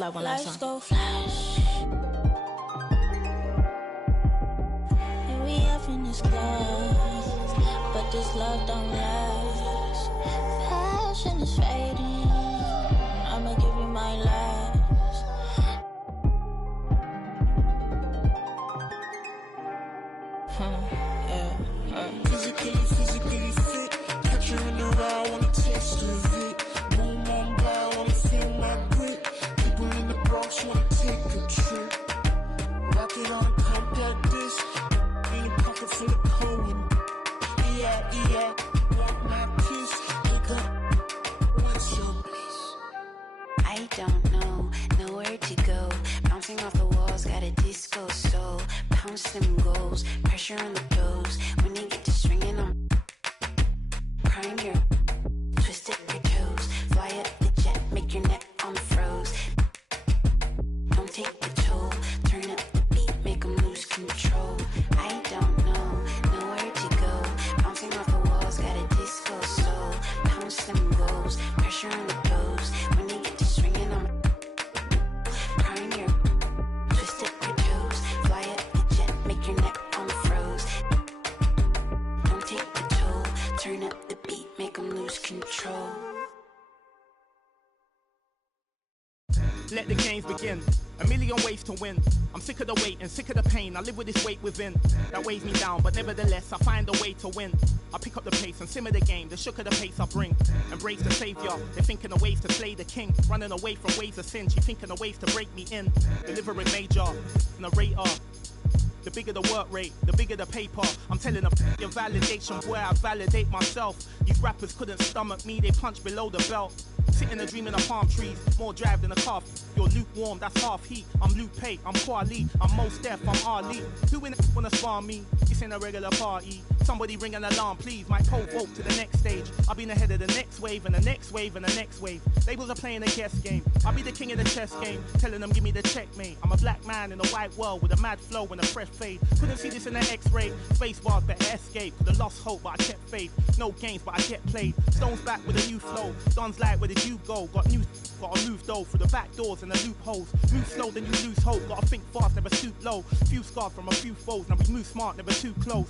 love on that song. Lights go flash. And we up in this club, but this love don't last. Passion is fading. I'ma give you my last. Physically fit. Catch you in the ride, wanna taste of it. Boom on by, wanna feel my grit. People in the Bronx wanna take a trip. Rock it on a compact disc. In a pocket full of coin. Yeah, want my kiss. Pick up, what's your bliss? I don't know, nowhere to go. Bouncing off the walls, got a disco soul. Pounce them goals, pressure on the toes. When they get to swinging on, prime your, twisted your toes. Fly up the jet, make your neck on froze. Don't take the toll, turn up the beat, make them lose control. I don't know, nowhere to go. Bouncing off the walls, got a disco soul. Pounce them goals, pressure on the toes. When they get to swinging on, prime your, twisted your toes. Fly up the jet, make your neck on froze. Don't take the toll, turn up the beat, make them lose control. Let the games begin. A million ways to win. I'm sick of the wait and sick of the pain. I live with this weight within that weighs me down, but nevertheless I find a way to win. I pick up the pace and simmer the game. The shook of the pace I bring. Embrace the savior. They're thinking of ways to slay the king. Running away from ways of sin. She thinking of ways to break me in. Delivering major, narrator. The bigger the work rate, the bigger the paper. I'm telling them your validation, boy, I validate myself. These rappers couldn't stomach me, they punch below the belt. Sitting a dream in the palm trees, more drive than a calf. You're lukewarm, that's half heat. I'm Luke Pate, I'm Kwali, I'm Most Def, I'm Ali. Who in the wanna spar me? This ain't a regular party. Somebody ring an alarm, please. My pole vote to the next stage. I'll be in the head of the next wave and the next wave and the next wave. Labels are playing a guess game. I'll be the king of the chess game, telling them give me the checkmate. I'm a black man in a white world with a mad flow and a fresh fade. Couldn't see this in the X-ray. Space bars better escape. Could've lost hope, but I kept faith. No games, but I get played. Stones back with a new flow. Don's like, where did you go? Gotta move though through the back doors and the loopholes. Move slow, then you lose hope. Gotta think fast, never stoop low. Few scars from a few foes. Now we move smart, never too close.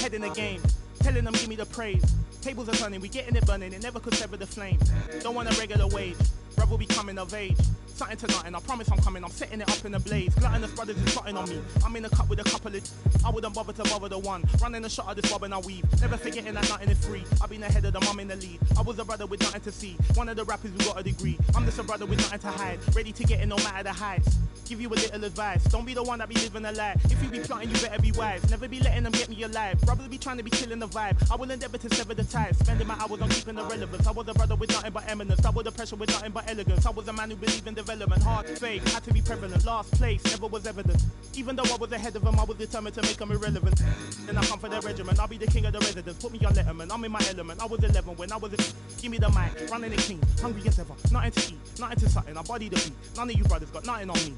Head in the game, telling them give me the praise. Tables are turning, we getting it burning. It never could sever the flame. Don't want a regular wage. Brother be coming of age. Something to nothing, I promise I'm coming. I'm setting it up in a blaze. Gluttonous brothers is plotting on me. I'm in a cup with a couple of. I wouldn't bother to bother the one. Running a shot of this bob and I weave. Never forgetting that nothing is free. I've been ahead of the mum in the lead. I was a brother with nothing to see. One of the rappers who got a degree. I'm just a brother with nothing to hide. Ready to get in no matter the heights. Give you a little advice. Don't be the one that be living a lie. If you be plotting, you better be wise. Never be letting them get me alive. Brothers be trying to be killing the vibe. I will endeavor to sever the ties. Spending my hours on keeping the relevance. I was a brother with nothing but eminence. Double the pressure with nothing but elegance. I was a man who believed in development. Hard to fake, had to be prevalent. Last place, never was evident. Even though I was ahead of them, I was determined to make them irrelevant. Then I come for their regiment. I'll be the king of the residence. Put me on Letterman. I'm in my element. I was 11 when I was a. Give me the mic. Running the king. Hungry as ever. Nothing to eat. Nothing to something. I body the beat. None of you brothers got nothing on me.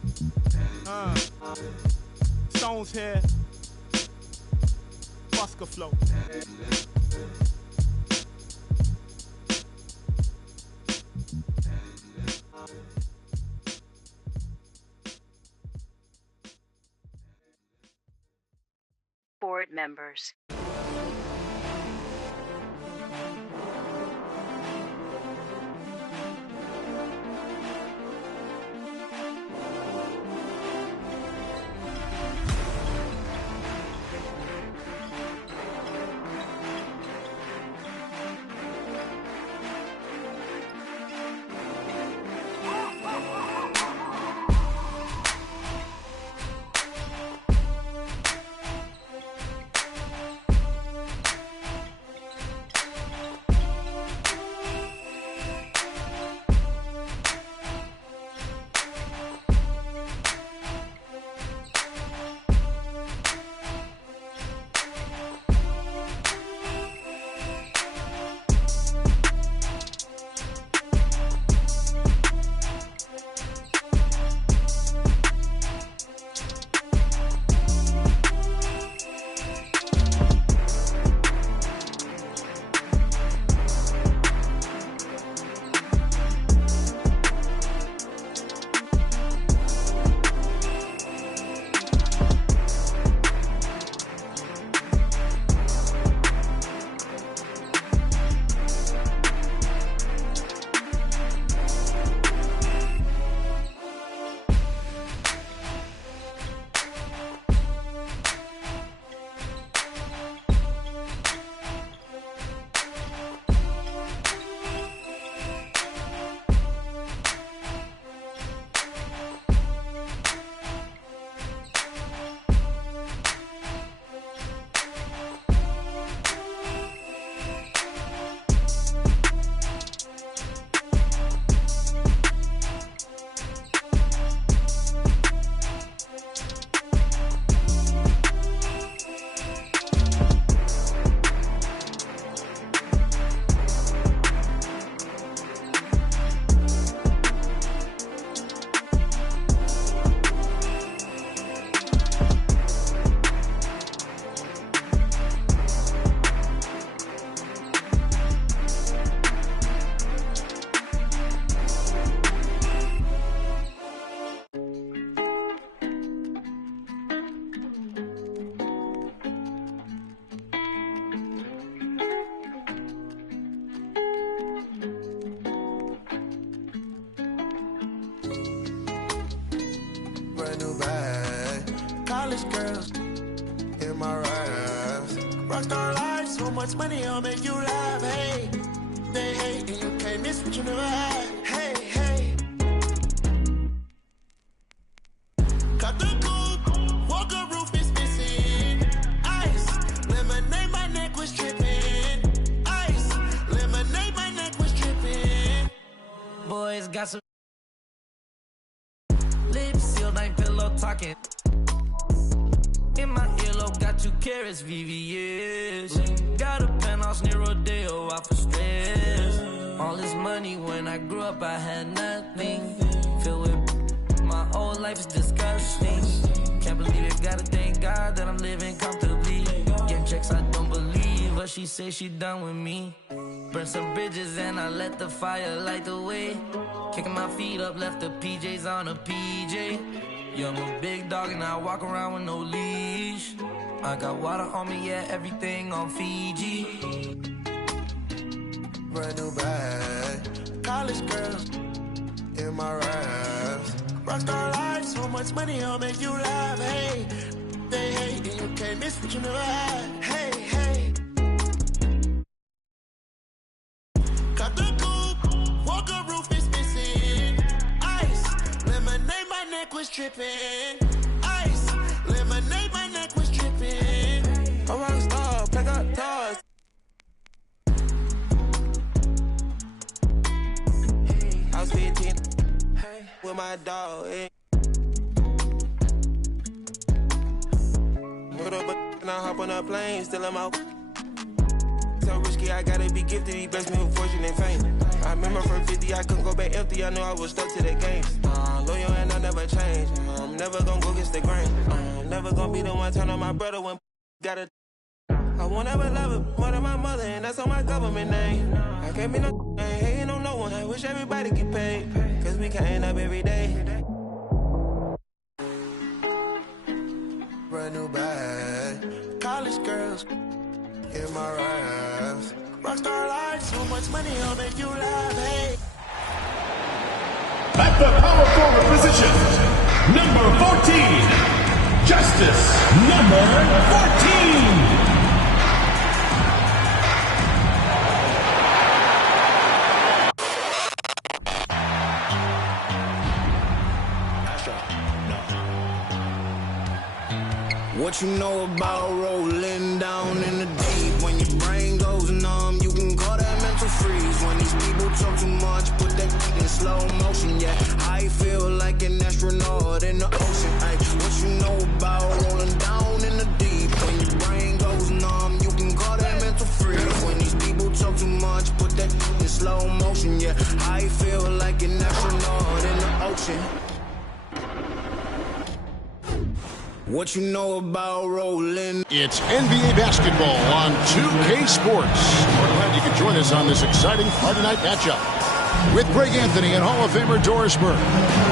Stones here. Busker flow. Board members. Brand new bag, college girls in my raps. Rockstar life, so much money, I'll make you laugh. Hey, they hate and you can't miss what you never had. Hey, hey. Got the coupe, walker roof is missing. Ice, lemonade, my neck was tripping. Ice, lemonade, my neck was tripping. Boys got some lips sealed, ain't pillow talking. In my earlobe, got 2 carats, VVS. Got a penthouse near Rodeo, out for stress. All this money, when I grew up, I had nothing. Filled with my whole life is disgusting. Can't believe it, gotta thank God that I'm living comfortably. Getting checks, I don't believe, but she say she done with me. Burn some bridges and I let the fire light the way. Kicking my feet up, left the PJs on a PJ. Yeah, I'm a big dog and I walk around with no leash. I got water on me, yeah, everything on Fiji. Brand new bag, college girls in my raps. Rockstar life, so much money, I'll make you laugh. Hey, they hate and you can't miss what you never had. Hey, hey. Got the coupe, walker roof is missing. Ice, lemonade, my neck was tripping. Ice, lemonade, my neck was tripping. A rockstar, pack up toys. I was 15 with my dog. Put up and I hop on a plane, still I'm out. So risky, I gotta be gifted. He blessed me with fortune and fame. I remember from 50, I couldn't go back empty. I knew I was stuck to the game. Loyal and I never change. I'm never gonna go against the grain. I'm never gonna be the one turn on my brother when gotta. I won't ever love it more than my mother, and that's on my government name. I can't be no hating on no one. I wish everybody get paid, cause we can't up every day. Brand new bag, college girls in my raps. Rockstar life, so much money, I'll make you laugh. Hey. At the power forward position, number 14, Justice, number 14. What you know about rolling down in the deep? When your brain goes numb, you can call that mental freeze. When these people talk too much, put that in slow motion. Yeah, I feel like an astronaut in the ocean. Ay, what you know about rolling down in the deep? When your brain goes numb, you can call that mental freeze. When these people talk too much, put that in slow motion. Yeah, I feel like an astronaut in the ocean. What you know about rolling? It's NBA basketball on 2K Sports. We're glad you could join us on this exciting Friday night matchup. With Greg Anthony and Hall of Famer Doris Burke,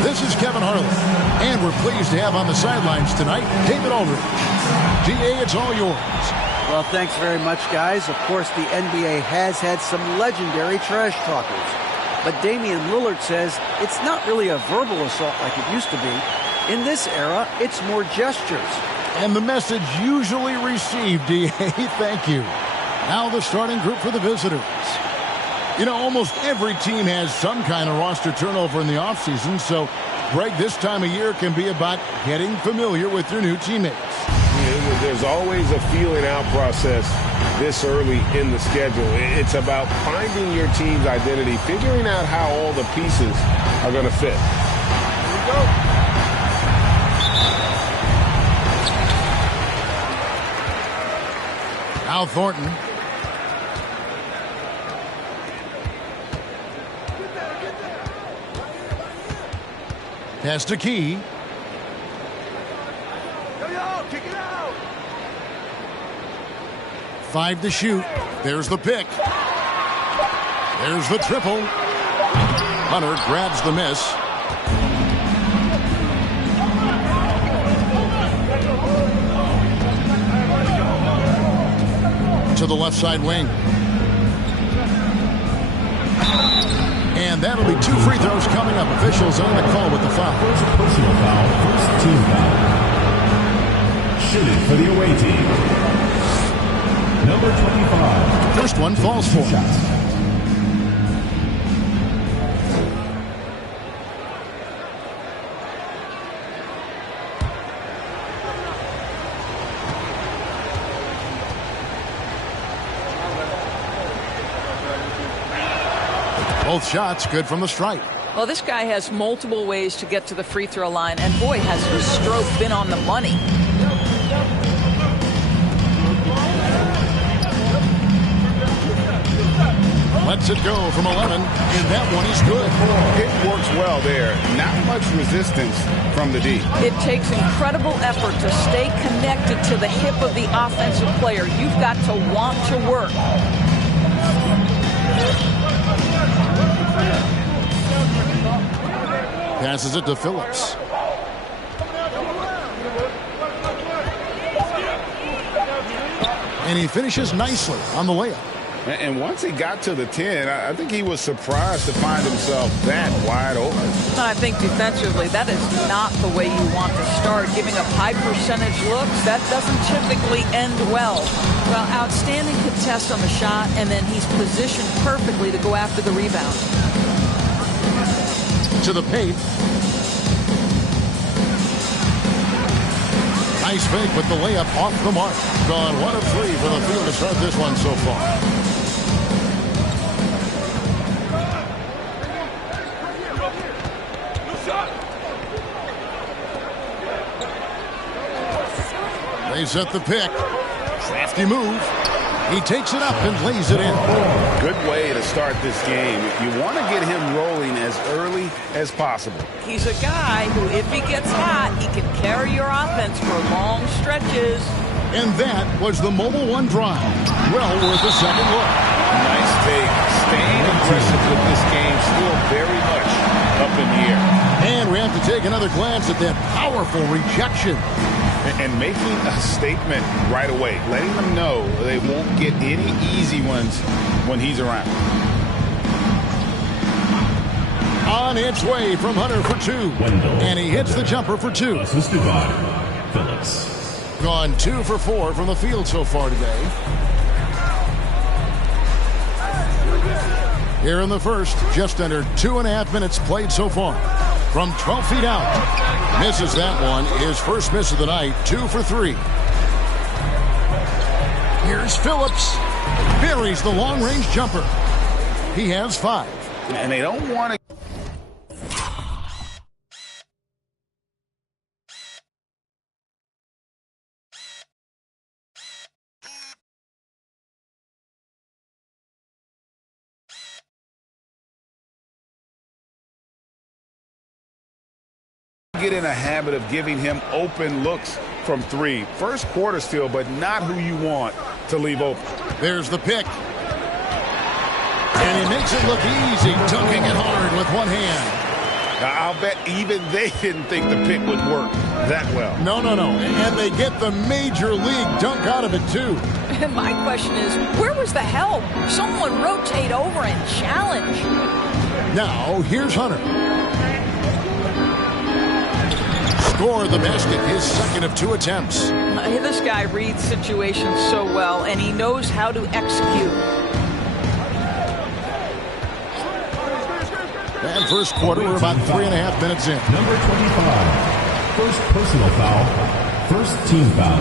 this is Kevin Harlan. And we're pleased to have on the sidelines tonight, David Aldridge. DA, it's all yours. Well, thanks very much, guys. Of course, the NBA has had some legendary trash talkers. But Damian Lillard says it's not really a verbal assault like it used to be. In this era, it's more gestures. And the message usually received, DA, thank you. Now the starting group for the visitors. You know, almost every team has some kind of roster turnover in the offseason, so, Greg, this time of year can be about getting familiar with your new teammates. There's always a feeling out process this early in the schedule. It's about finding your team's identity, figuring out how all the pieces are going to fit. Here we go. Al Thornton. Pass to Key. Kick it out. 5 to shoot. There's the pick. There's the triple. Hunter grabs the miss. To the left side wing. And that'll be 2 free throws coming up. Officials on the call with the foul. First personal foul, first team foul. Shooting for the away team. Number 25. First one falls for. Both shots good from the stripe. Well, this guy has multiple ways to get to the free throw line, and boy, has his stroke been on the money. Lets it go from 11, and that one is good. It works well there. Not much resistance from the D. It takes incredible effort to stay connected to the hip of the offensive player. You've got to want to work. Passes it to Phillips. And he finishes nicely on the layup. And once he got to the 10, I think he was surprised to find himself that wide open. I think defensively, that is not the way you want to start. Giving up high percentage looks, that doesn't typically end well. Well, outstanding contest on the shot, and then he's positioned perfectly to go after the rebound. To the paint. Nice fake with the layup off the mark. Gone 1 of 3 for the field to start this one so far. They set the pick. Crafty move. He takes it up and lays it in. Good way to start this game. You want to get him rolling as early as possible. He's a guy who, if he gets hot, he can carry your offense for long stretches. And that was the Mobile One drive. Well worth a second look. Nice take. Staying aggressive with this game, still very much up in the air. And we have to take another glance at that powerful rejection. And making a statement right away, letting them know they won't get any easy ones when he's around. On its way from Hunter for 2. And he hits the jumper for 2. Assisted by Phillips. Gone 2 for 4 from the field so far today. Here in the first, just under 2.5 minutes played so far. From 12 feet out. Misses that one. His first miss of the night. 2 for 3. Here's Phillips. Buries the long-range jumper. He has 5. And they don't want to. Get in a habit of giving him open looks from 3. First quarter still, but not who you want to leave open. There's the pick. And he makes it look easy, dunking it hard with one hand. Now, I'll bet even they didn't think the pick would work that well. No. And they get the major league dunk out of it, too. And my question is, where was the help? Someone rotate over and challenge. Now, here's Hunter. Scored the basket, his second of 2 attempts. This guy reads situations so well, and he knows how to execute. And first quarter, we're about 3.5 minutes in. Number 25. First personal foul. First team foul.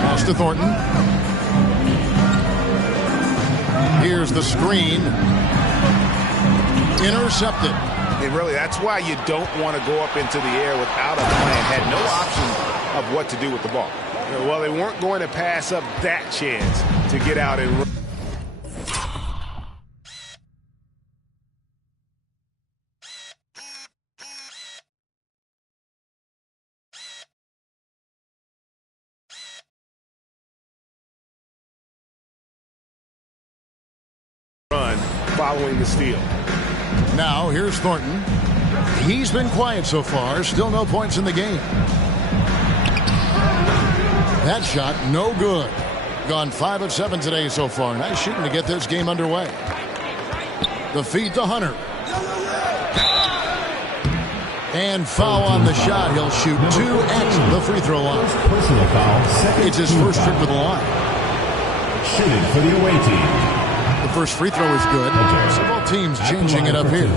Pass to Thornton. Here's the screen. Intercepted. That's why you don't want to go up into the air without a plan. Had no option of what to do with the ball. Well, they weren't going to pass up that chance to get out and run. Following the steal. Now, here's Thornton. He's been quiet so far. Still no points in the game. That shot, no good. Gone 5 of 7 today so far. Nice shooting to get this game underway. The feed to Hunter. And foul on the shot. He'll shoot 2 at the free throw line. Personal foul. It's his first trip to the line. Shooting for the away team. The first free throw is good. Several teams changing it up here.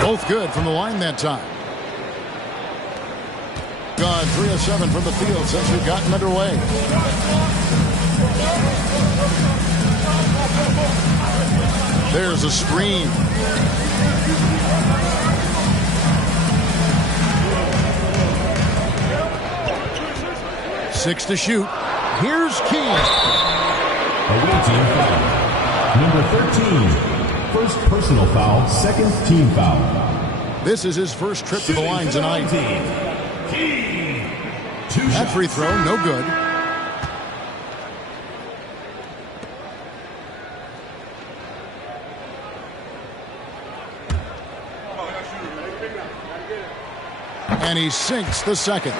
Both good from the line that time. Gone 3 of 7 from the field since we've gotten underway. There's a screen. Six to shoot. Here's Key. Away team foul. Number 13. First personal foul, second team foul. This is his first trip to the line tonight. That free throw, no good. And he sinks the second.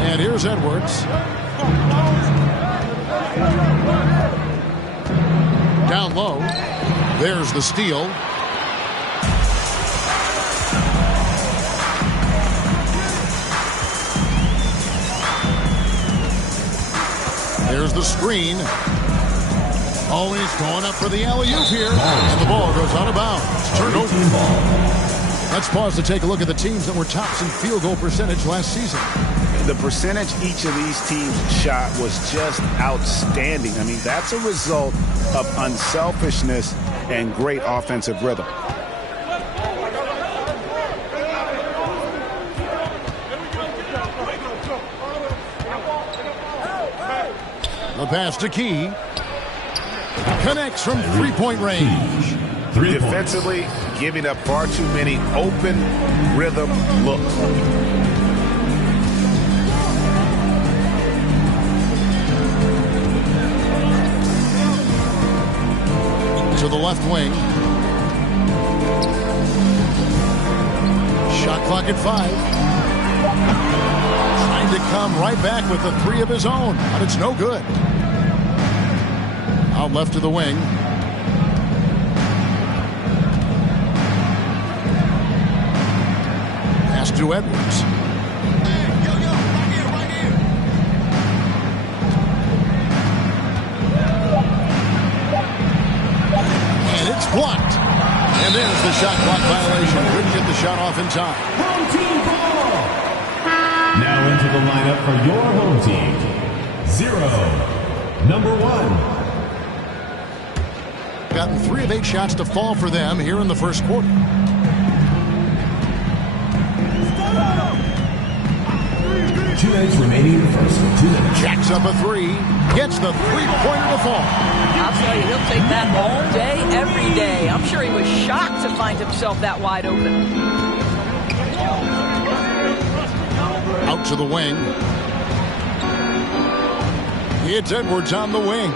And here's Edwards. Down low. There's the steal. There's the screen. Oh, he's going up for the alley-oop here. And the ball goes out of bounds. Turnover. Let's pause to take a look at the teams that were tops in field goal percentage last season. The percentage each of these teams shot was just outstanding. I mean, that's a result of unselfishness and great offensive rhythm. The pass to Key. Connects from three-point range. Defensively, giving up far too many open rhythm looks. To the left wing. Shot clock at 5. Trying to come right back with a 3 of his own, but it's no good. Out left to the wing. Pass to Edwards. And it's blocked. And there's the shot clock violation. Couldn't get the shot off in time. Home team ball. Now into the lineup for your home team. 0. Number 1. Gotten 3 of 8 shots to fall for them here in the first quarter. Two minutes remaining in the first. 2 minutes. Jacks up a 3. Gets the three-pointer to fall. I'll tell you, he'll take that all day, every day. I'm sure he was shocked to find himself that wide open. Out to the wing. It's Edwards on the wing.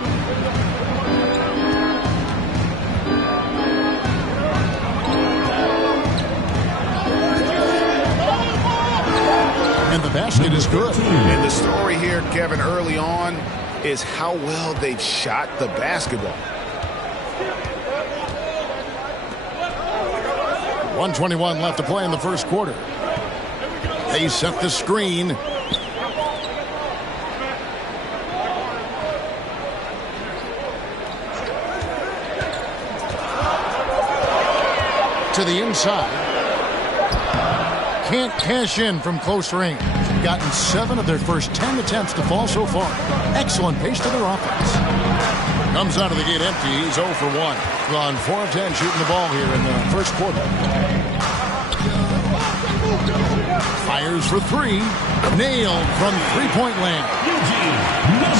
And the basket is good. And the story here, Kevin, early on is how well they've shot the basketball. 1:21 left to play in the first quarter. They set the screen. To the inside. Can't cash in from close range. Gotten 7 of their first 10 attempts to fall so far. Excellent pace to their offense. Comes out of the gate empty. He's 0 for 1. Gone 4 of 10 shooting the ball here in the first quarter. Fires for 3. Nailed from three-point land.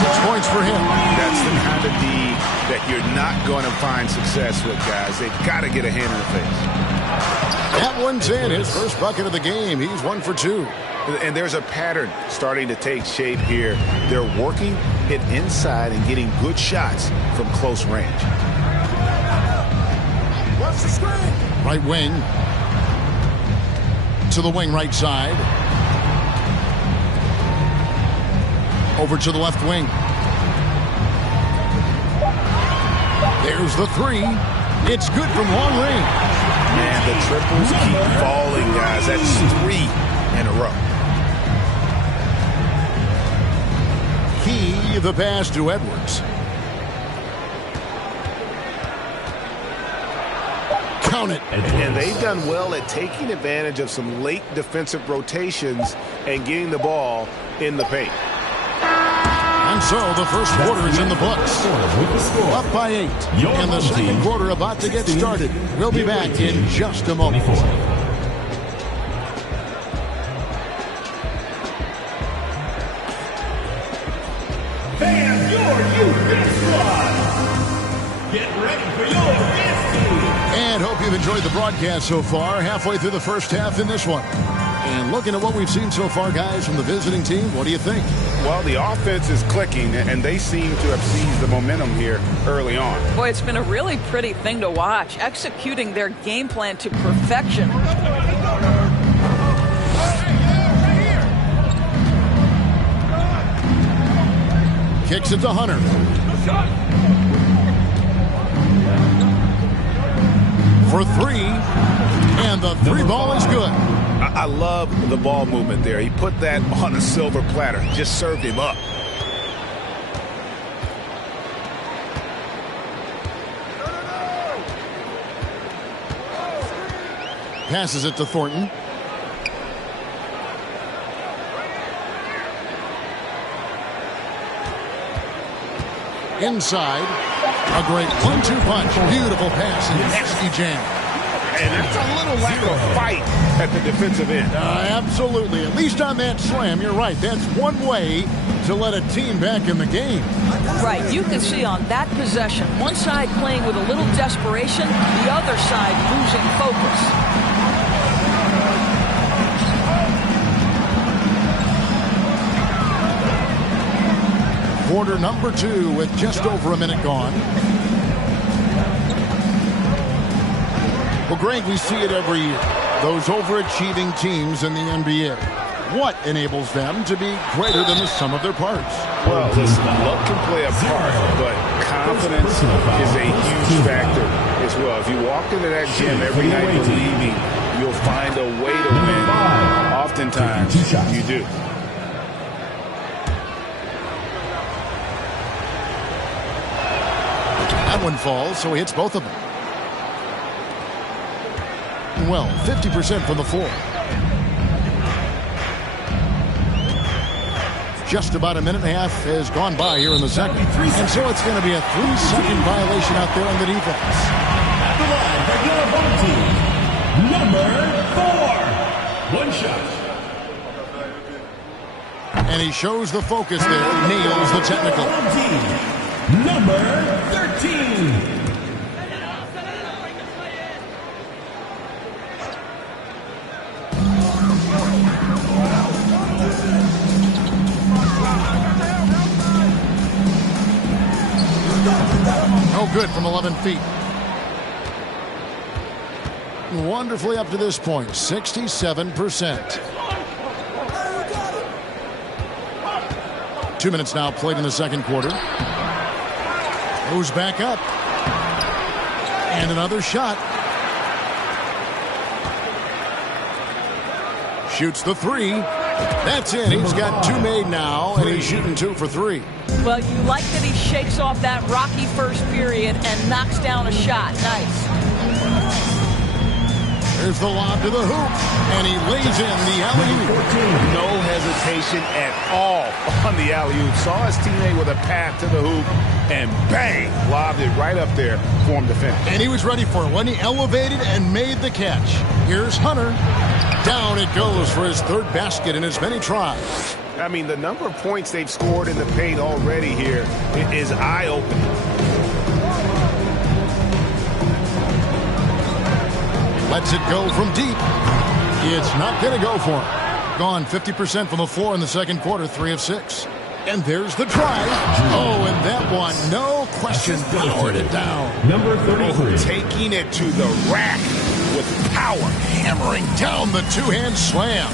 6 points for him. That's the kind of D that you're not going to find success with, guys. They've got to get a hand in the face. That one's in. His first bucket of the game. He's 1 for 2. And there's a pattern starting to take shape here. They're working it inside and getting good shots from close range. Watch the screen. Right wing. To the wing right side. Over to the left wing. There's the three. It's good from long range. Man, the triples keep falling, guys. That's 3 in a row. He, the pass to Edwards. Count it. And they've done well at taking advantage of some late defensive rotations and getting the ball in the paint. And so the first quarter is in the books. Up by 8. And the second quarter about to get started. We'll be back in just a moment. Fans, your youth dance squad. Get ready for your dance team. And hope you've enjoyed the broadcast so far. Halfway through the first half in this one. And looking at what we've seen so far, guys, from the visiting team, what do you think? Well, the offense is clicking, and they seem to have seized the momentum here early on. Boy, it's been a really pretty thing to watch, executing their game plan to perfection. Kicks it to Hunter. For 3, and the 3 ball is good. I love the ball movement there. He put that on a silver platter. Just served him up. Passes it to Thornton. Inside. A great 1-2 punch. Beautiful pass and nasty jam. And that's a little lack of fight at the defensive end. Absolutely. At least on that slam, you're right. That's one way to let a team back in the game. Right. You can see on that possession, one side playing with a little desperation, the other side losing focus. Quarter number 2 with just over a minute gone. Well, Greg, we see it every year. Those overachieving teams in the NBA. What enables them to be greater than the sum of their parts? Well, listen, luck can play a part, but confidence is a huge factor as well. If you walk into that gym every night believing you'll find a way to win, oftentimes you do. That one falls, so he hits both of them. Well, 50% from the floor. Just about a minute and a half has gone by here in the second. And so it's going to be a 3-second violation out there on the defense. The line for your home team, number 4. One shot. And he shows the focus there. Nails the technical. Home team, number 13. No good from 11 feet. Wonderfully up to this point, 67%. 2 minutes now played in the second quarter. Goes back up. And another shot. Shoots the 3. That's in. He's got 2 made now, and he's shooting 2 for 3. Well, you like that he shakes off that rocky first period and knocks down a shot. Nice. There's the lob to the hoop, and he lays in the alley-oop. No hesitation at all on the alley-oop. Saw his teammate with a path to the hoop, and bang, lobbed it right up there for him to finish. And he was ready for it when he elevated and made the catch. Here's Hunter. Down it goes for his 3rd basket in as many tries. I mean, the number of points they've scored in the paint already here is eye-opening. Lets it go from deep. It's not going to go for him. Gone 50% from the floor in the second quarter, 3 of 6. And there's the try. Oh, and that one, no question, powered it down. Number 33. Taking it to the rack with power. Hammering down the two-hand slam.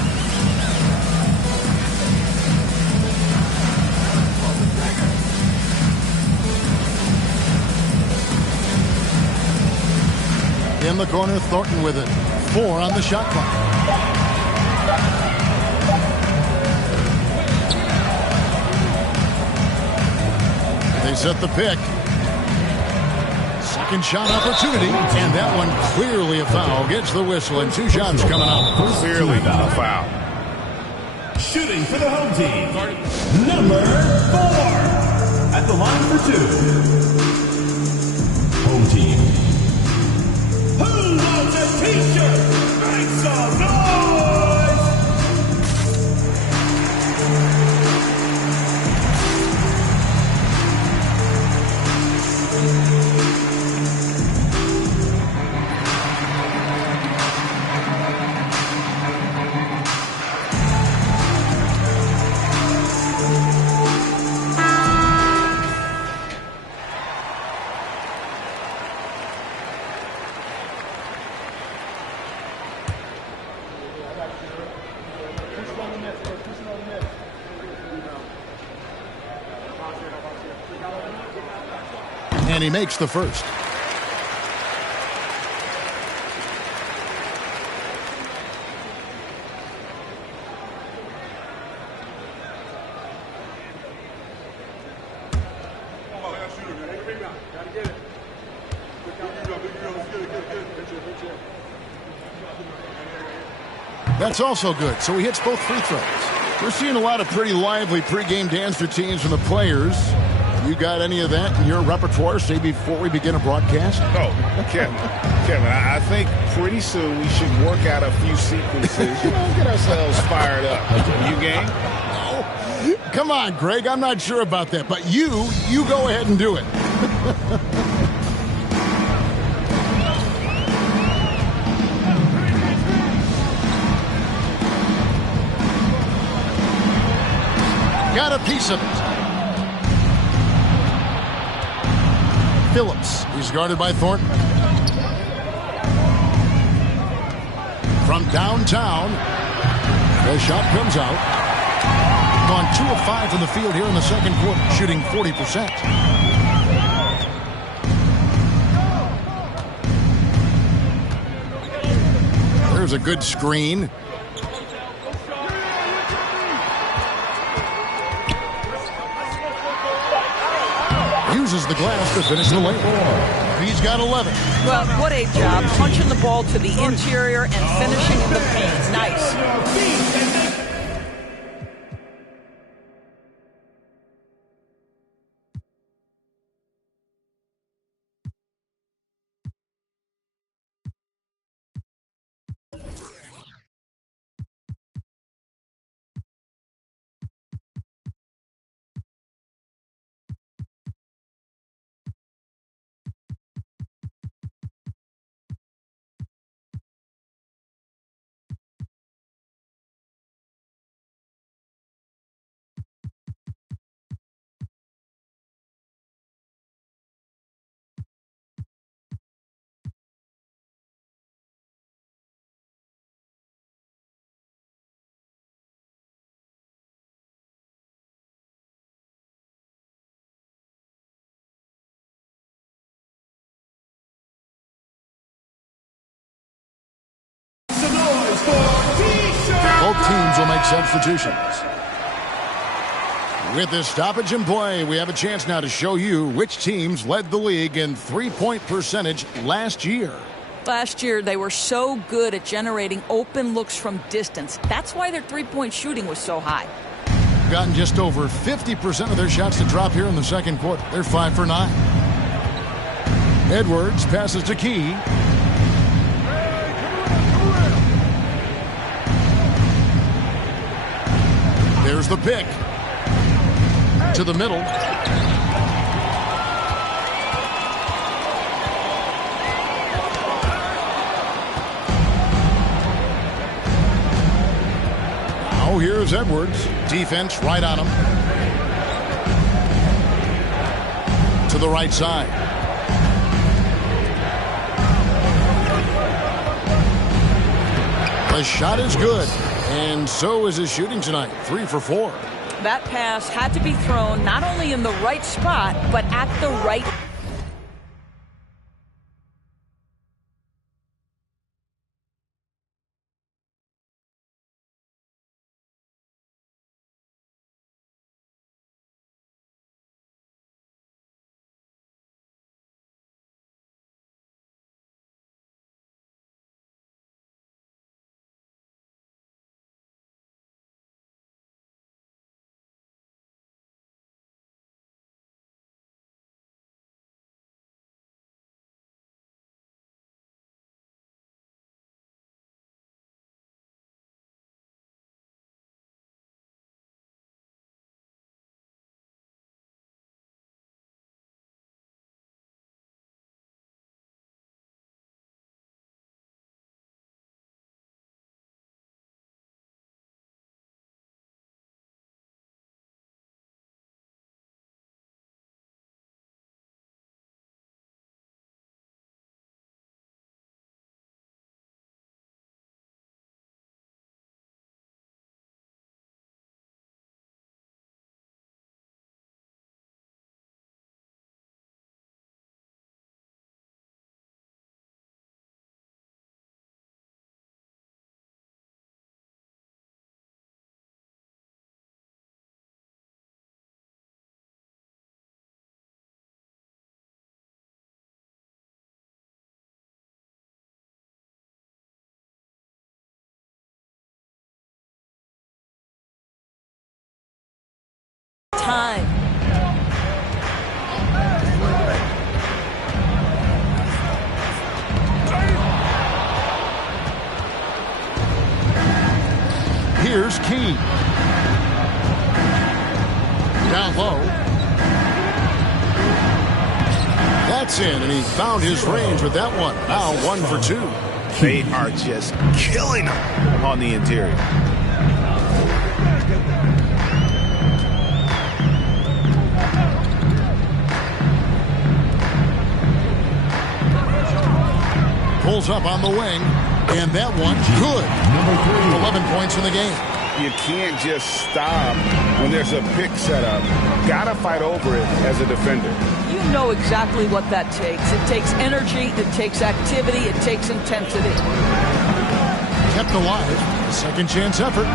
In the corner, Thornton with it. 4 on the shot clock. They set the pick. Second shot opportunity, and that one clearly a foul. Gets the whistle, and 2 shots coming up. Clearly a foul. Shooting for the home team, number 4. At the line for 2. Home team. Who wants a t-shirt? Make some noise! And he makes the first. That's also good. So he hits both free throws. We're seeing a lot of pretty lively pregame dance routines from the players. You got any of that in your repertoire, say, before we begin a broadcast? Oh, Kevin, I think pretty soon we should work out a few sequences, get ourselves fired up. You game? Oh, come on, Greg. I'm not sure about that, but you go ahead and do it. Got a piece of it. Phillips. He's guarded by Thornton. From downtown, the shot comes out. Gone 2 of 5 from the field here in the second quarter, shooting 40%. There's a good screen. Uses the glass to finish the lane. He's got 11. Well, what a job. Punching the ball to the interior and finishing in the paint. Nice. Both teams will make substitutions. With this stoppage in play, we have a chance now to show you which teams led the league in three-point percentage last year. Last year, they were so good at generating open looks from distance. That's why their three-point shooting was so high. Gotten just over 50% of their shots to drop here in the second quarter. They're 5 for 9. Edwards passes to Key. There's the pick. To the middle. Edwards. Defense right on him. To the right side. The shot is good. And so is his shooting tonight. 3 for 4. That pass had to be thrown not only in the right spot, but at the right time. Here's Key. Down low. That's in, and he found his range with that one. Now 1 for 2. They are just killing him on the interior. Pulls up on the wing, and that one good. 11 points in the game. You can't just stop when there's a pick set up. Gotta fight over it as a defender. You know exactly what that takes. It takes energy, it takes activity, it takes intensity. Kept alive. Second chance effort.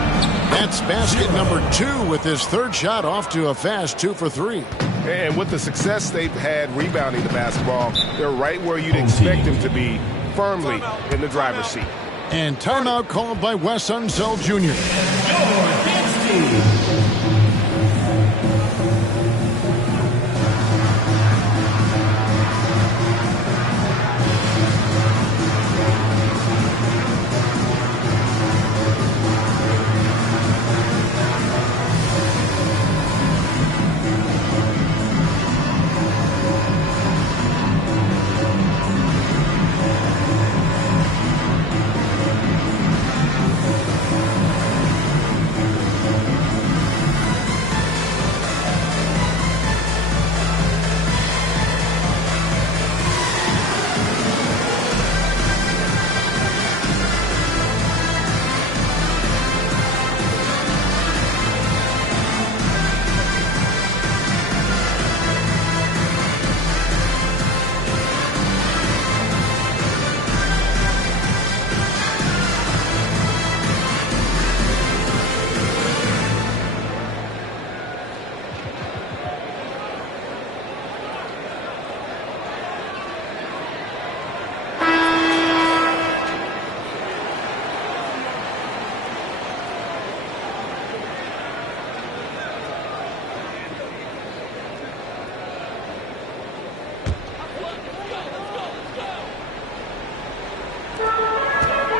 That's basket number 2 with his third shot off to a fast 2 for 3. And with the success they've had rebounding the basketball, they're right where you'd expect them to be, firmly in the driver's seat. And timeout called by Wes Unseld Jr.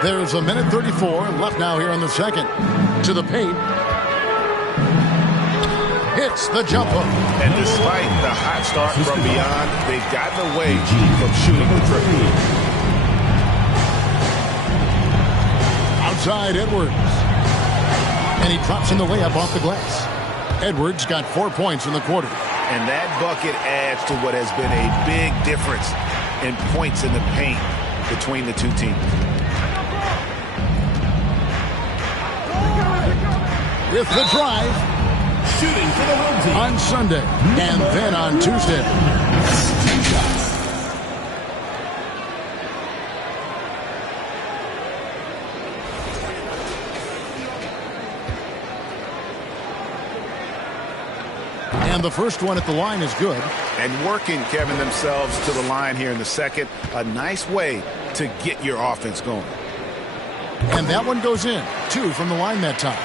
There's a minute 34 left now here in the second. To the paint. Hits the jump hook. And despite the hot start from beyond, they've gotten away from shooting the triple. Outside Edwards. And he drops in the layup off the glass. Edwards got 4 points in the quarter. And that bucket adds to what has been a big difference in points in the paint between the two teams. With the drive. Shooting for the home team. On Sunday. And then on Tuesday. And the first one at the line is good. And working, Kevin, themselves to the line here in the second. A nice way to get your offense going. And that one goes in. 2 from the line that time.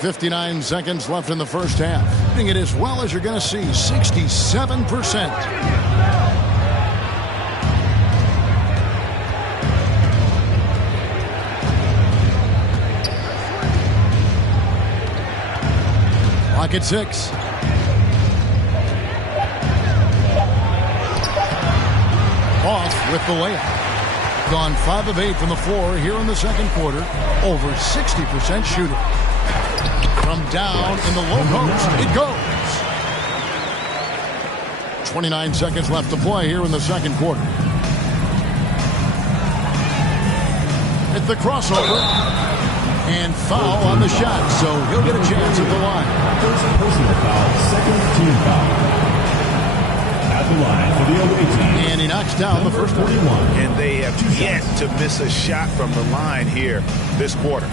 59 seconds left in the first half. Hitting it as well as you're going to see. 67%. Clock at 6. Off with the layup. Gone 5 of 8 from the floor here in the second quarter. Over 60% shooting. From down in the low post, it goes. 29 seconds left to play here in the second quarter. At the crossover. And foul on the shot, so he'll get a chance at the line. First personal foul, second team foul. At the line for the away team. And he knocks down the first 41. And they have yet to miss a shot from the line here this quarter.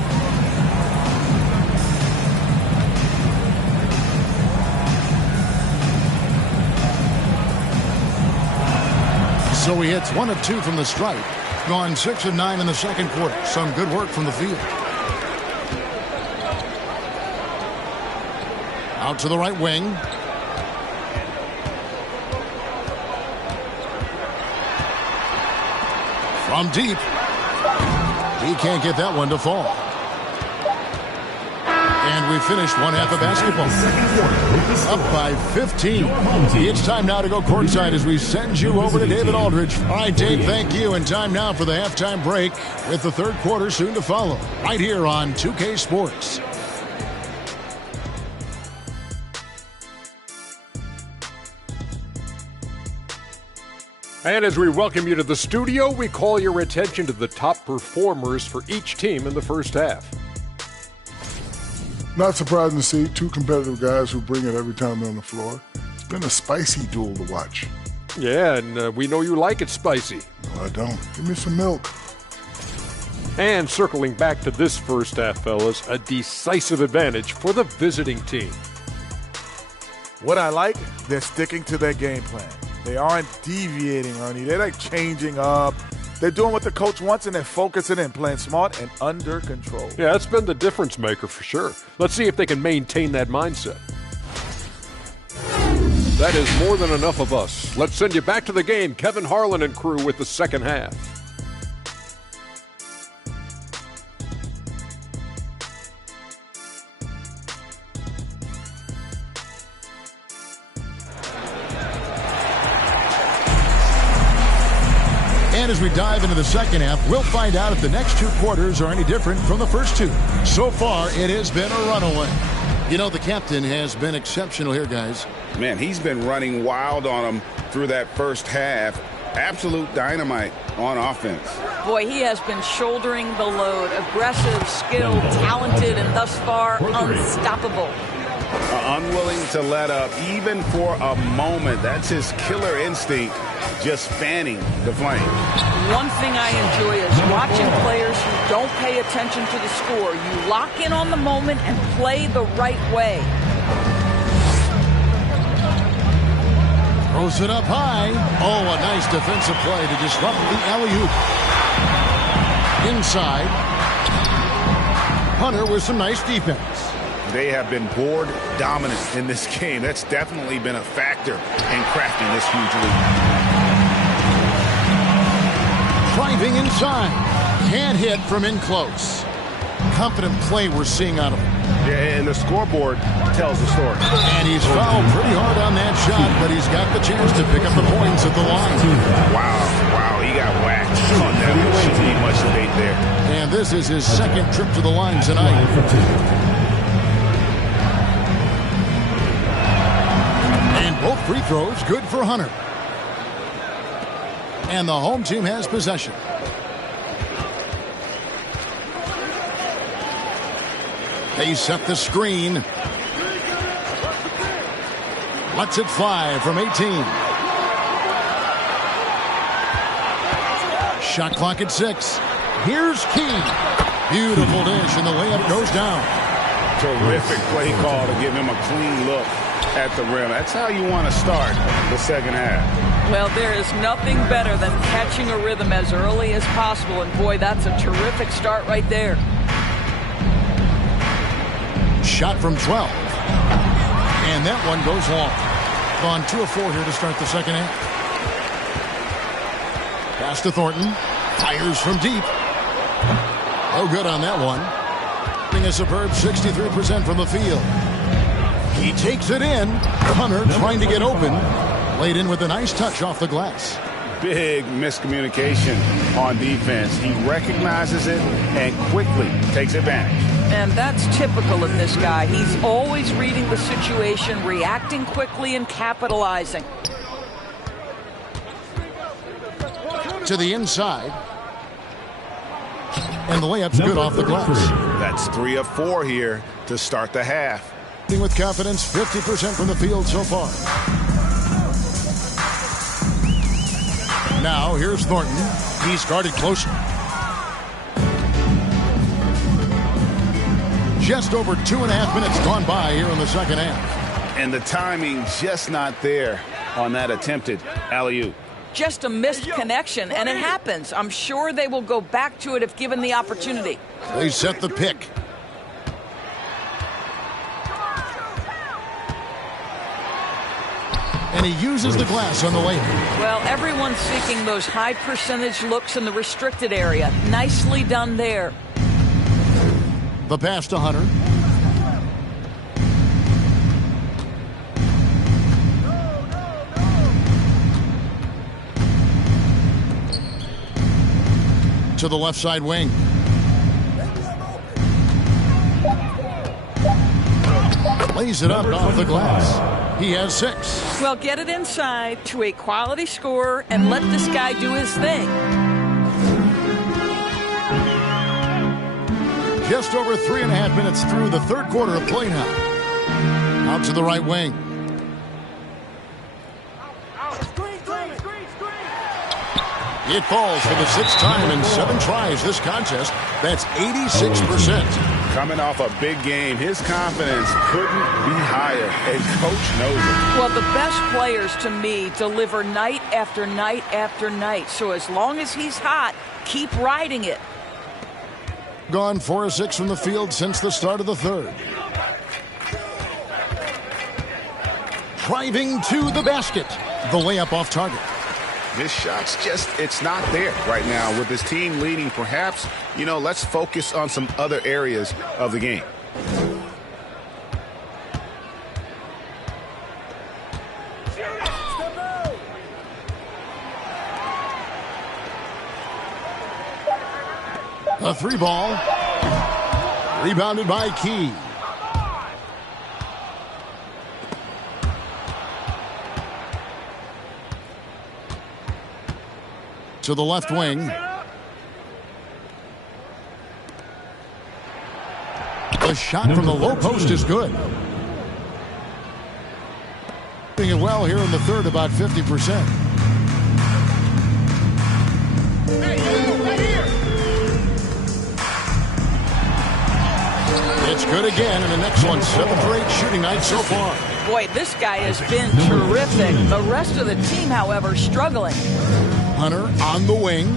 So he hits 1 of 2 from the stripe. Gone 6 of 9 in the second quarter. Some good work from the field. Out to the right wing. From deep. He can't get that one to fall. And we finished one half of basketball. Up by 15. It's time now to go courtside as we send you over to David Aldridge. All right, Dave, thank you. And time now for the halftime break with the third quarter soon to follow. Right here on 2K Sports. And as we welcome you to the studio, we call your attention to the top performers for each team in the first half. Not surprising to see 2 competitive guys who bring it every time they're on the floor. It's been a spicy duel to watch. Yeah, and we know you like it spicy. No, I don't. Give me some milk. And circling back to this first half, fellas, a decisive advantage for the visiting team. What I like, they're sticking to their game plan. They aren't deviating, Ernie. They're like changing up. They're doing what the coach wants, and they're focusing and playing smart and under control. Yeah, that's been the difference maker for sure. Let's see if they can maintain that mindset. That is more than enough of us. Let's send you back to the game. Kevin Harlan and crew with the second half. And as we dive into the second half, we'll find out if the next 2 quarters are any different from the first 2. So far, it has been a runaway. You know, the captain has been exceptional here, guys. Man, he's been running wild on them through that first half. Absolute dynamite on offense. Boy, he has been shouldering the load. Aggressive, skilled, talented, and thus far unstoppable. Unwilling to let up even for a moment. That's his killer instinct, just fanning the flame. One thing I enjoy is watching players who don't pay attention to the score. You lock in on the moment and play the right way. Throws it up high. Oh, a nice defensive play to disrupt the alley-oop. Inside. Hunter with some nice defense. They have been board dominant in this game. That's definitely been a factor in crafting this huge lead. Driving inside. Can't hit from in close. Confident play we're seeing out of him. Yeah, and the scoreboard tells the story. And he's fouled pretty hard on that shot, but he's got the chance to pick up the points at the line. Wow, he got got whacked on that one. Shouldn't need much debate there. And this is his second trip to the line tonight. And both free throws good for Hunter. And the home team has possession. They set the screen. Lets it fly from 18. Shot clock at 6. Here's Key. Beautiful dish, and the layup goes down. Terrific play call to give him a clean look at the rim. That's how you want to start the second half. Well, there is nothing better than catching a rhythm as early as possible, and boy, that's a terrific start right there. Shot from 12. And that one goes long. Gone 2 of 4 here to start the second half. Pass to Thornton. Fires from deep. Oh, good on that one. A superb 63% from the field. He takes it in. Hunter trying to get open. Laid in with a nice touch off the glass. Big miscommunication on defense. He recognizes it and quickly takes advantage. And that's typical of this guy. He's always reading the situation, reacting quickly, and capitalizing. To the inside. And the layup's good off the glass. That's 3 of 4 here to start the half. With confidence, 50% from the field so far. Now, here's Thornton. He's guarded closer. Just over 2.5 minutes gone by here in the second half. And the timing just not there on that attempted alley-oop. Just a missed connection, and it happens. I'm sure they will go back to it if given the opportunity. They set the pick. And he uses the glass on the layup. Well, everyone's seeking those high percentage looks in the restricted area. Nicely done there. The pass to Hunter. To the left side wing. Lays it up off the glass. He has 6. Well, get it inside to a quality scorer and let this guy do his thing. Just over 3.5 minutes through the third quarter of play now. Out to the right wing. It falls for the 6th time in 7 tries this contest. That's 86%. Coming off a big game, his confidence couldn't be higher, and coach knows it. Well, the best players to me deliver night after night after night. So as long as he's hot, keep riding it. Gone 4 of 6 from the field since the start of the third. Driving to the basket. The layup off target. This shot's just, it's not there right now. With his team leading, perhaps, let's focus on some other areas of the game. A 3 ball. Rebounded by Key. To the left wing. The shot from the low post is good. Doing it well here in the third, about 50%. It's good again, and the next one, 7 for 8 shooting night so far. Boy, this guy has been terrific. The rest of the team, however, struggling. Hunter on the wing.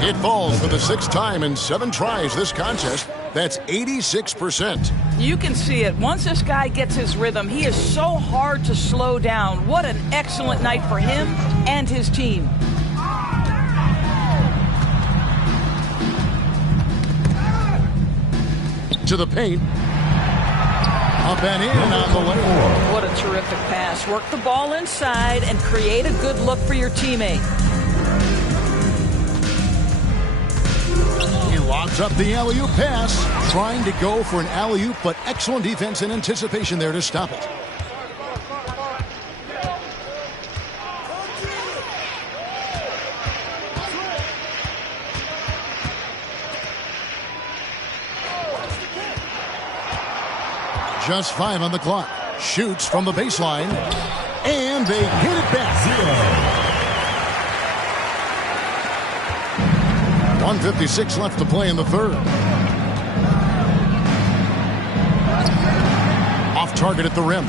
It falls for the 6th time in 7 tries this contest. That's 86%. You can see it. Once this guy gets his rhythm, he is so hard to slow down. What an excellent night for him and his team. To the paint. Up and in on the layup. What a terrific pass. Work the ball inside and create a good look for your teammate. He lobs up the alley-oop pass, trying to go for an alley-oop, but excellent defense and anticipation there to stop it. Just 5 on the clock. Shoots from the baseline, and they hit it back. 1:56 left to play in the third. Off target at the rim.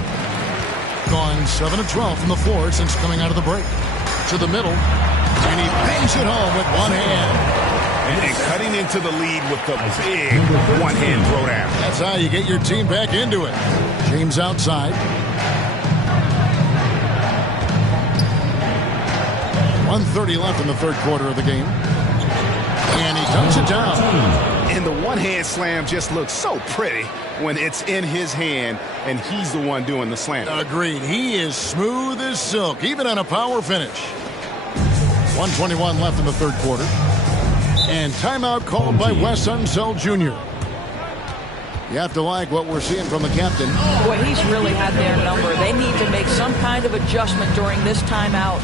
Gone 7 of 12 from the floor since coming out of the break. To the middle, and he bangs it home with one hand. And cutting into the lead with the big one-hand throwdown. That's how you get your team back into it. James outside. 1:30 left in the third quarter of the game. And he dunks it down. And the one-hand slam just looks so pretty when it's in his hand and he's the one doing the slam. Agreed. He is smooth as silk, even on a power finish. 1:21 left in the third quarter. And timeout called by Wes Unseld Jr. You have to like what we're seeing from the captain. Boy, he's really had their number. They need to make some kind of adjustment during this timeout.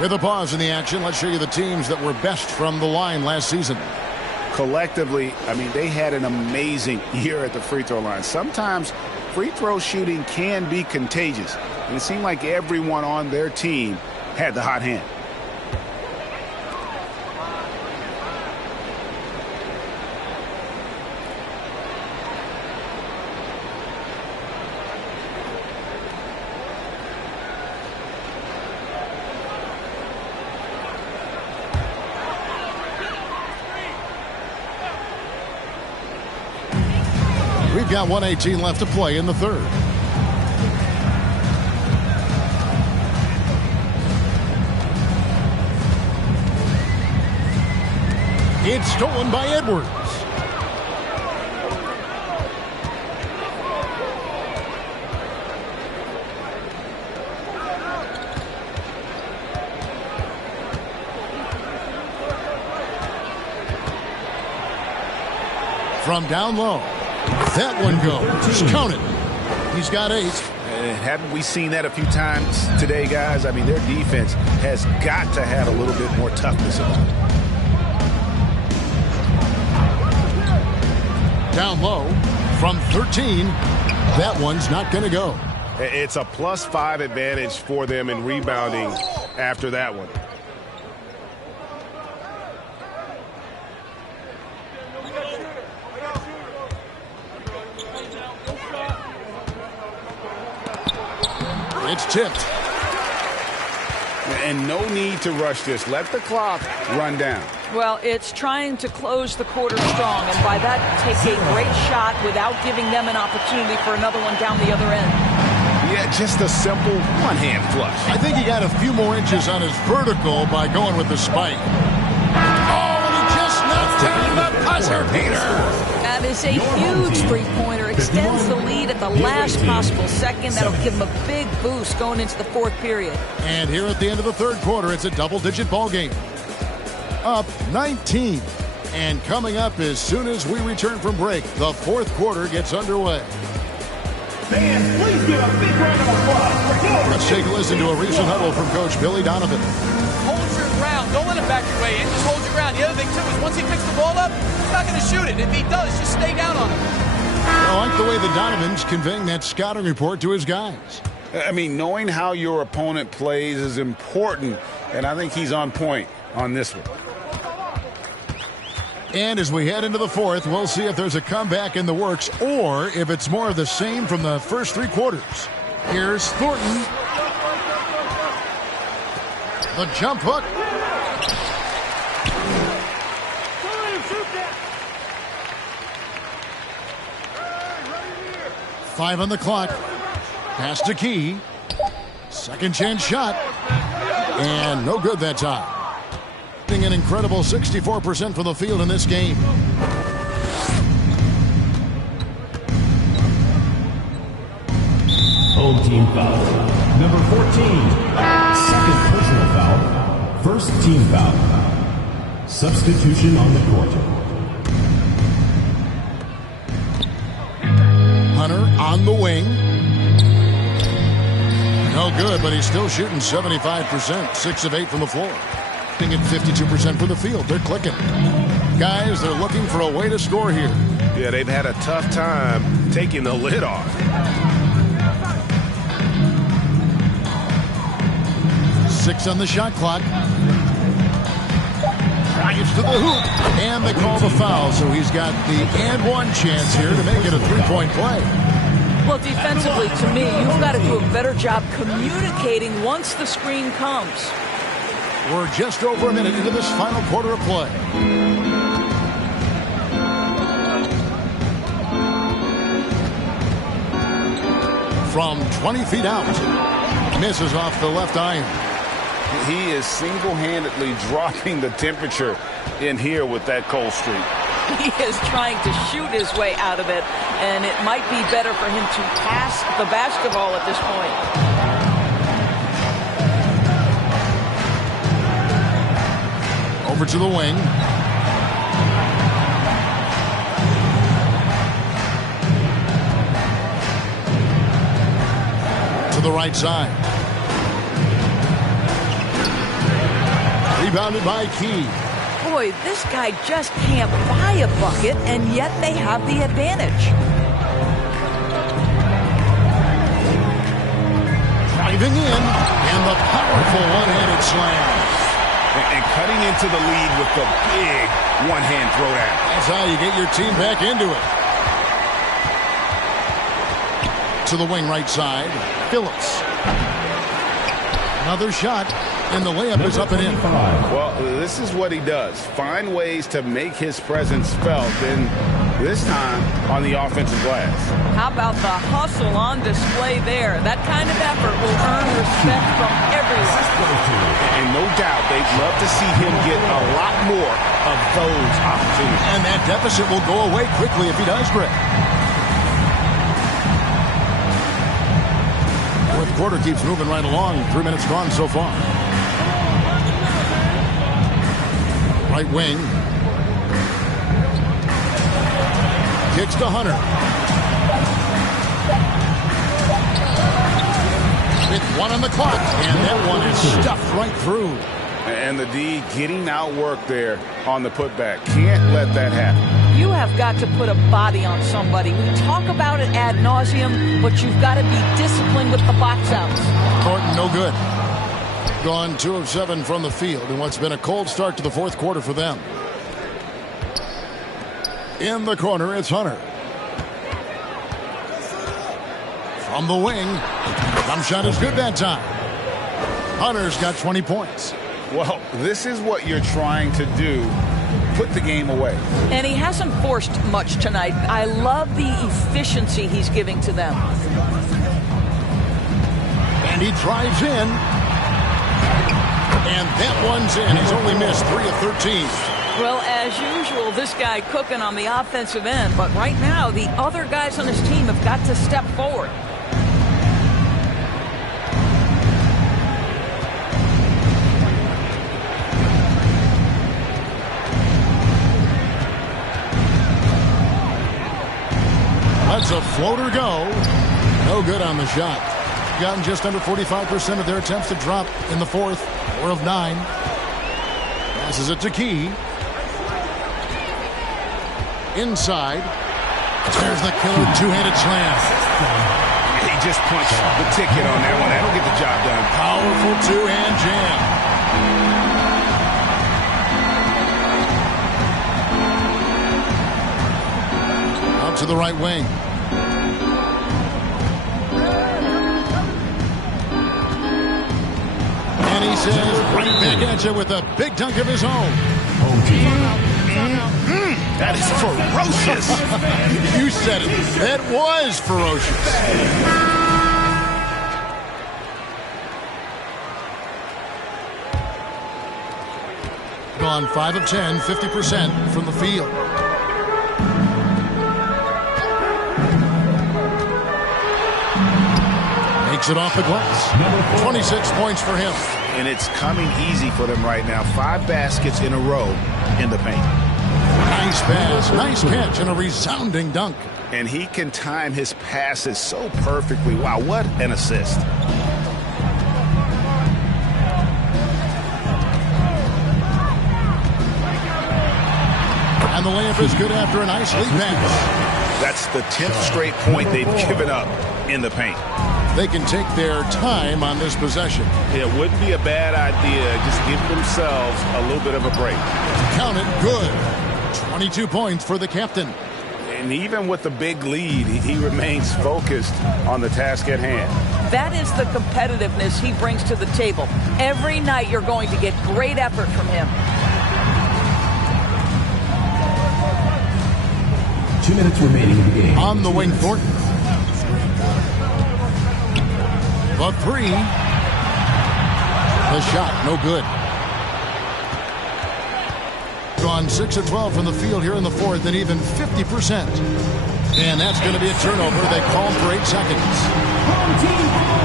With a pause in the action, let's show you the teams that were best from the line last season. Collectively, I mean, they had an amazing year at the free throw line. Sometimes free throw shooting can be contagious. And it seemed like everyone on their team had the hot hand. We've got 1:18 left to play in the third. It's stolen by Edwards. From down low. That one goes. Count it. He's got 8. Haven't we seen that a few times today, guys? I mean, their defense has got to have a little bit more toughness about it. Down low from 13. That one's not going to go. It's a +5 advantage for them in rebounding after that one. It's tipped. And no need to rush this. Let the clock run down. Well, it's trying to close the quarter strong, and by that, take a great shot without giving them an opportunity for another one down the other end. Yeah, just a simple one-hand flush. I think he got a few more inches on his vertical by going with the spike. Oh, and he just knocked down the buzzer beater. That is a huge three-pointer. Extends the lead at the last possible second. That'll give him a big boost going into the fourth period. And here at the end of the third quarter, it's a double-digit ball game. Up 19. And coming up as soon as we return from break, the fourth quarter gets underway. Fans, please give a big round of applause. Let's take a listen to a recent huddle from Coach Billy Donovan. Hold your ground. Don't let him back your way in. Just hold your ground. The other thing, too, is once he picks the ball up, he's not going to shoot it. If he does, just stay down on him. I like the way the Donovan's conveying that scouting report to his guys. I mean, knowing how your opponent plays is important, and I think he's on point on this one. And as we head into the fourth, we'll see if there's a comeback in the works or if it's more of the same from the first three quarters. Here's Thornton. The jump hook. Five on the clock. Pass to Key. Second chance shot. And no good that time. An incredible 64% from the field in this game. Home team foul. Number 14. Second personal foul. First team foul. Substitution on the court. Hunter on the wing. No good, but he's still shooting 75%. 6 of 8 from the floor. At 52% from the field. They're clicking. Guys, they're looking for a way to score here. Yeah, they've had a tough time taking the lid off. Six on the shot clock. Drives to the hoop. And they call the foul, so he's got the and one chance here to make it a three-point play. Well, defensively, to me, you've got to do a better job communicating once the screen comes. We're just over a minute into this final quarter of play. From 20 feet out. Misses off the left iron. He is single-handedly dropping the temperature in here with that cold streak. He is trying to shoot his way out of it, and it might be better for him to pass the basketball at this point. Over to the wing. To the right side. Rebounded by Key. Boy, this guy just can't buy a bucket, and yet they have the advantage. Driving in, and the powerful one-handed slam. And cutting into the lead with the big one-hand throwdown. That's how you get your team back into it. To the wing right side, Phillips. Another shot, and the layup is up and in. Well, this is what he does. Find ways to make his presence felt, and this time on the offensive glass. How about the hustle on display there? That kind of effort will earn respect from everyone. And no doubt they'd love to see him get a lot more of those opportunities. And that deficit will go away quickly if he does, Greg. Fourth quarter keeps moving right along. 3 minutes gone so far. Right wing. Kicks to Hunter. With one on the clock. And that one is stuffed right through. And the D getting outworked there on the putback. Can't let that happen. You have got to put a body on somebody. We talk about it ad nauseum, but you've got to be disciplined with the box outs. Thornton, no good. Gone 2 of 7 from the field in what's been a cold start to the fourth quarter for them. In the corner, it's Hunter. From the wing. Jump shot is good that time. Hunter's got 20 points. Well, this is what you're trying to do. Put the game away. And he hasn't forced much tonight. I love the efficiency he's giving to them. And he drives in. And that one's in. He's only missed 3 of 13. Well, as usual, this guy cooking on the offensive end. But right now, the other guys on his team have got to step forward. Lets a floater go. No good on the shot. Gotten just under 45% of their attempts to drop in the fourth. 4 of 9. Passes it to Key. Inside. There's the killer two-handed slam. He just punched the ticket on that one. That'll get the job done. Powerful two-hand jam. to the right wing. And he says right back at you with a big dunk of his own. That is ferocious. You said it. That was ferocious. Gone 5 of 10, 50% from the field. Makes it off the glass. 26 points for him. And it's coming easy for them right now. 5 baskets in a row in the paint. Nice pass, nice catch, and a resounding dunk. And he can time his passes so perfectly. Wow, what an assist. And the layup is good after a nice lead pass. That's the 10th straight point they've given up in the paint. They can take their time on this possession. It wouldn't be a bad idea. Just give themselves a little bit of a break. Count it, good. 22 points for the captain. And even with the big lead, he remains focused on the task at hand. That is the competitiveness he brings to the table. Every night you're going to get great effort from him. 2 minutes remaining in the game. On the wing, Thornton. The three. The shot, no good. Gone 6 of 12 from the field here in the fourth, and even 50%. And that's going to be a turnover. They call for 8 seconds.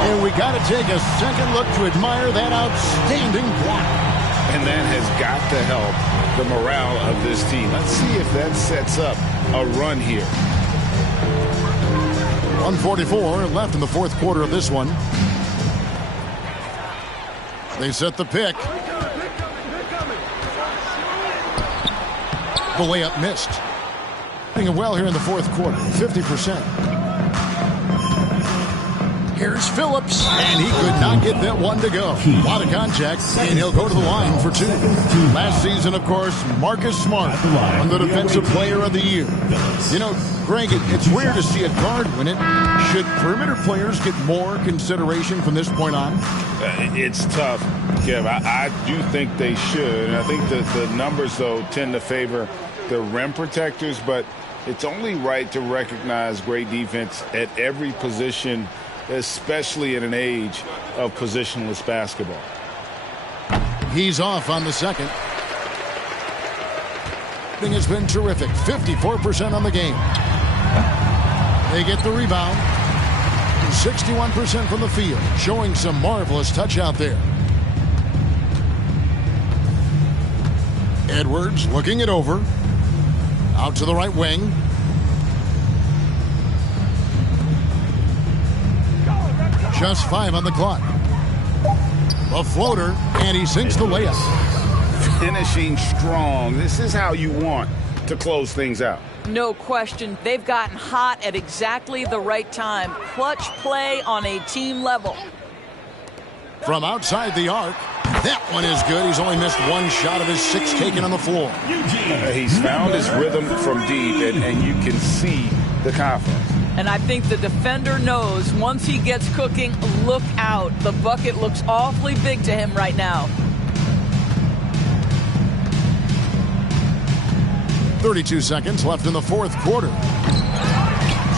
And we got to take a second look to admire that outstanding block. And that has got to help the morale of this team. Let's see if that sets up a run here. 1:44 left in the fourth quarter of this one. They set the pick. The layup missed. Doing well here in the fourth quarter, 50%. Here's Phillips, and he could not get that one to go. A lot of contact, and he'll go to the line for 2. Last season, of course, Marcus Smart won the Defensive Player of the Year. You know, Greg, it's rare to see a guard win it. Should perimeter players get more consideration from this point on? It's tough, Kev. I do think they should. And I think that the numbers, though, tend to favor the rim protectors, but it's only right to recognize great defense at every position, especially in an age of positionless basketball. He's off on the second. Thing has been terrific. 54% on the game. They get the rebound. 61% from the field, showing some marvelous touch out there. Edwards looking it over. Out to the right wing. Just 5 on the clock. A floater, and he sinks the layup. Finishing strong. This is how you want to close things out. No question. They've gotten hot at exactly the right time. Clutch play on a team level. From outside the arc, that one is good. He's only missed 1 shot of his 6 taken on the floor. He's found his rhythm from deep, and you can see the confidence. And I think the defender knows once he gets cooking, look out. The bucket looks awfully big to him right now. 32 seconds left in the fourth quarter.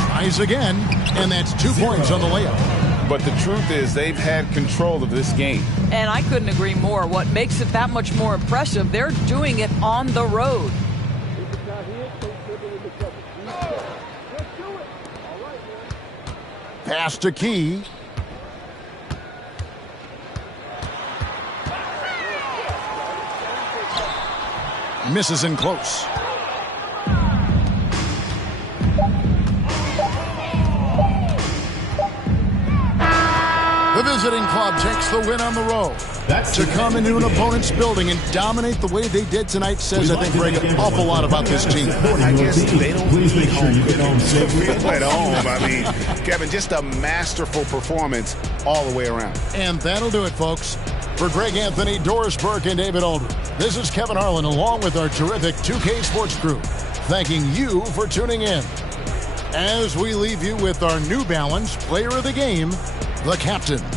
Tries again, and that's 2 points on the layup. But the truth is they've had control of this game. And I couldn't agree more. What makes it that much more impressive, they're doing it on the road. Pass to Key. Misses in close. The visiting club takes the win on the road. To come into an opponent's building and dominate the way they did tonight says, I think, Greg, an awful lot about this team. I guess they don't feel at home. I mean, Kevin, just a masterful performance all the way around. And that'll do it, folks. For Greg Anthony, Doris Burke, and David Aldridge, this is Kevin Harlan along with our terrific 2K Sports crew, thanking you for tuning in. as we leave you with our New Balance Player of the Game, the captain.